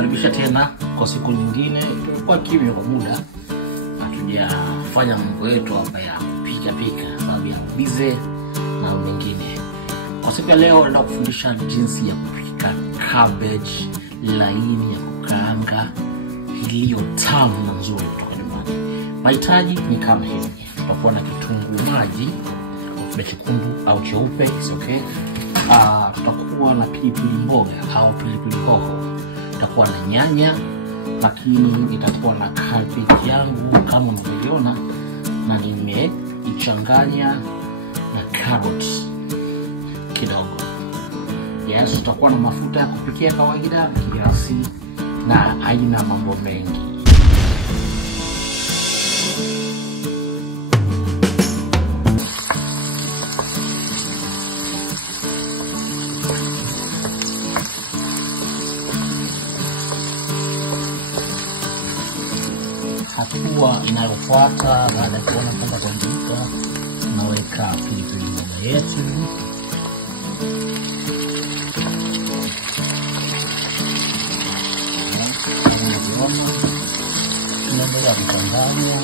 Nakukaribisha tena kwa siku nyingine. Tulikuwa kimya kwa muda, hatujafanya mambo yetu hapa ya pika sababu ya bize na mengine. Kwa siku ya leo naenda kufundisha jinsi ya kupika cabbage laini ya kukaanga iliyo tamu na nzuri kutoka nyumbani. Mahitaji ni kama hivi. Tutakuwa na kitunguu maji chekundu au cheupe, it's okay. Tutakuwa na pilipili mboga au pilipili hoho. Tutakuwa na nyanya, lakini nitakuwa na cabbage yangu kama unavyoona na nimeichanganya na carrot kidogo. Yes, tutakuwa na mafuta ya kupikia kawaida kiasi na haina mambo mengi. Hatua inayofuata baada ya kuona kwamba kuandika, tunaweka pilipili mboga yetu. Tunaendelea kuchanganya.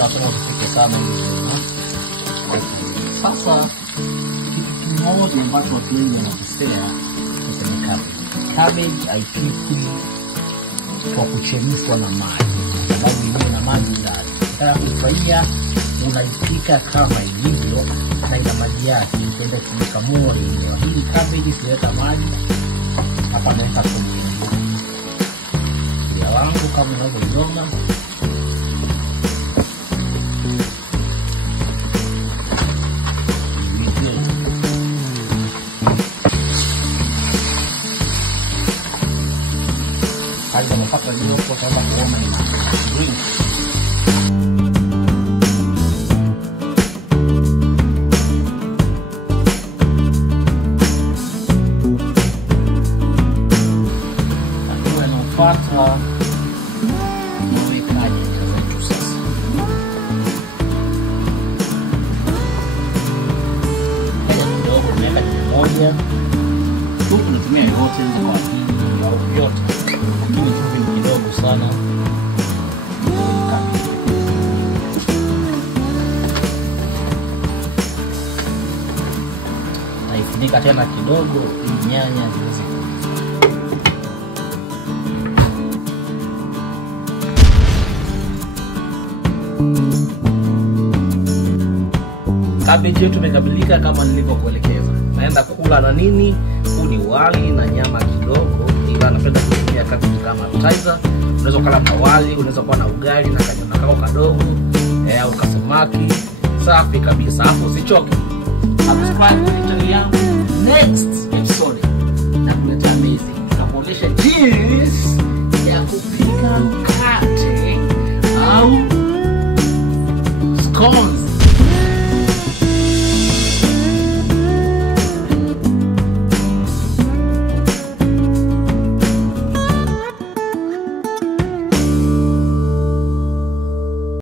Hapo usike sana hivi. Sasa kitu kimoja ambacho watu wengi wanakosea ni cabbage haipikwi kwa kuchemshwa na maji, sababu ile na maji ndani. Nataka kufurahia, unaipika kama ilivyo na ina maji yake, unaenda kuweka mori. Hii cabbage siweka maji. Hapa naweka kwenye ya wangu kama unavyoona. Hadi mpaka leo kwa sababu kuona ina green. Hatua inayofuata tunaweka nyanya zetu sasa. Haya kidogo tunaweka nyanya moja. Tunatumia yote kwa hii au yote. Ni chumvi kidogo sana. Naifunika tena kidogo ili nyanya ziweze cabbage yetu imekamilika kama nilivyokuelekeza. Naenda kula na nini? Huu ni wali na nyama kidogo, ila napenda kutumia cabbage kama appetizer. Unaweza kula na wali, unaweza kuwa na ugali na kakao kadogo au kasamaki. Safi kabisa. Hapo usichoke. Subscribe.